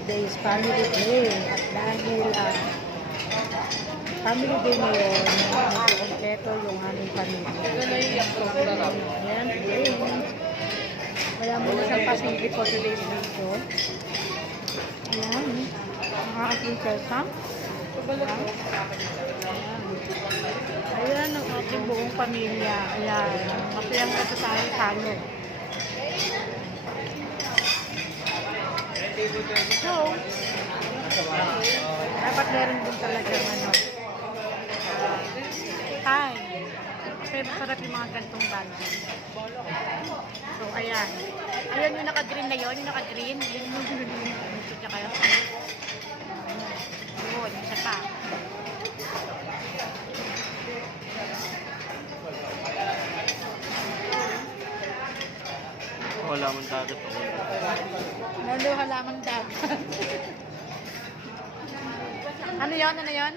today is family day. At dahil ah, family day ngayon, nagkukompleto yung aming pamilya. Ayan, friends. Wala muna siyang pasinggi for today's video. Ayan, aking kasam. Ayan ang aking buong pamilya. Ayan, masayang kasi tayo talo. So, dapat meron din talaga ano. Hi. Kasi masarap yung mga gantong bagay. So, ayan. Ayan yung naka-green na yun, yung naka-green. Yun yung nililimutin niya kayo. Yun, isa pa. Wala man dagat ako. Lalo halaman dagat. ano yun? Ano yun?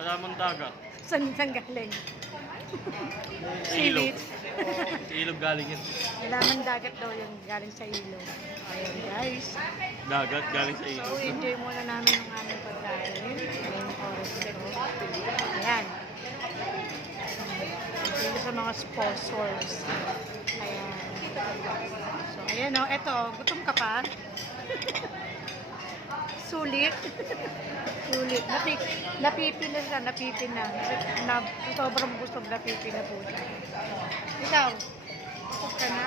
Wala man dagat. San, saan galing? Ilog. Ilog galing yan. Halaman dagat daw yung galing sa ilog. Ayun guys. Dagat galing sa So, ilog. enjoy muna namin yung aming pagkain. Ngayong oras na to. Ayan. Thank you sa mga sponsors. Ayan. So, ayan o. Eto, gutom ka pa? Sulit. Sulit. Napi, napipi na siya, napipi na. na. Sobrang busog, napipi na po siya. Ikaw, busog ka na?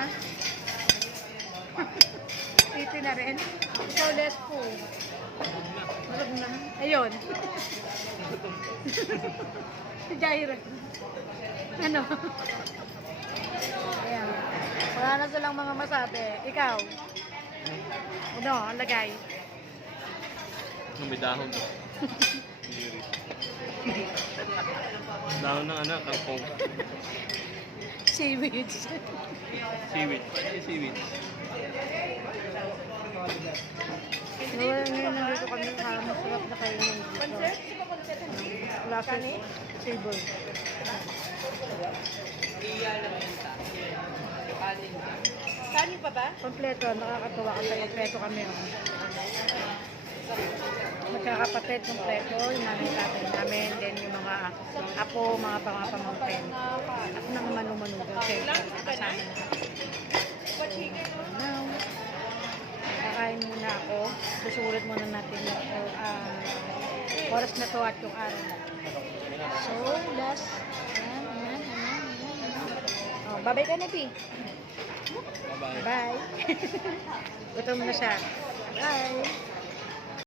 Pipi na rin. Ikaw, less po. Busog na. Ayun. si Jaira. Ano? Ayan. Wala na silang mga masabi. Ikaw. Ano, ang lagay? Nung may dahon. Dahon ng anak, kangkong. Seaweeds. Seaweed. Pwede yung seaweed. Wala ngayon nandito kami sa masarap na kayo ng dito. Classic table. Kanin pa ba? Kompleto, nakakatuwa kasi kompleto kami. Oh. Magkakapatid, kompleto, yung namin tatay namin, then yung mga apo, mga pangapamangkin. At nang manumanugan, siyempre, kasama muna ako. Susulit muna natin yung ah, oras na to at yung araw na. So, last. Ayan, ayan, ayan, ayan, ayan. Oh, babay ka na, Pi. Bye-bye. Bye. Gutom na siya. Bye.